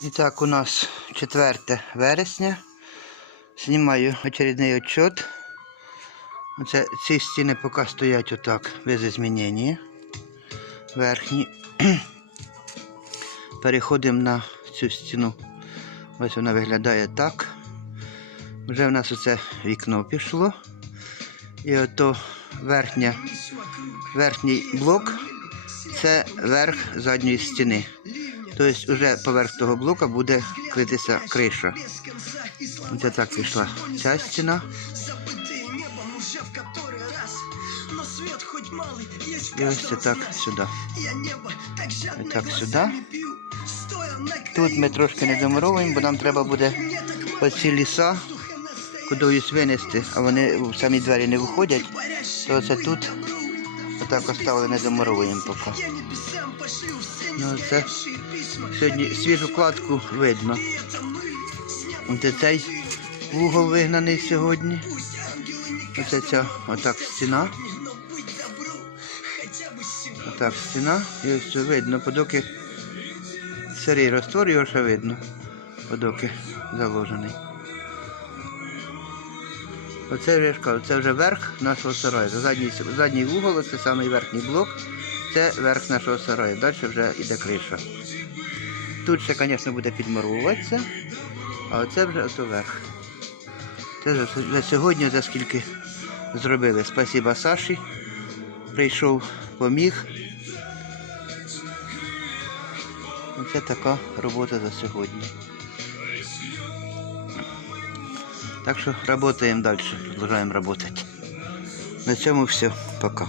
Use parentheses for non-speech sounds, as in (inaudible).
І так, у нас 4 вересня. Знімаю очередний отчет. Оце, ці стіни поки стоять отак, без змінення. Верхні. (clears throat) Переходимо на цю стіну. Ось вона виглядає так. Вже в нас оце вікно пішло. І ото верхня, верхній блок це верх задньої стіни. Тобто вже поверх того блока буде критися криша. Це так пішла ця стіна. І ось це так сюди. І так сюди. Тут ми трошки не домуровуємо, бо нам треба буде оці ліса кудись винести, а вони самі двері не виходять, то це тут отак оставили, не домуровуємо поки. Ну, це сьогодні свіжу кладку видно. Оце цей вугол вигнаний сьогодні. Оце ця отак стіна. Отак стіна. І ось видно, подоки сирий раствор, його ще видно. Подоки заложений. Оце я ж кажу, це вже верх нашого сараю. Задній, задній вугол, це самий верхній блок, це верх нашого сараю. Далі вже йде криша. Тут ще, звісно, буде підмаруватися, а оце вже ото верх. Це вже, вже сьогодні, за скільки зробили. Спасіба Саші. Прийшов, поміг. Оце така робота за сьогодні. Так что работаем дальше, продолжаем работать. На цьому все. Пока.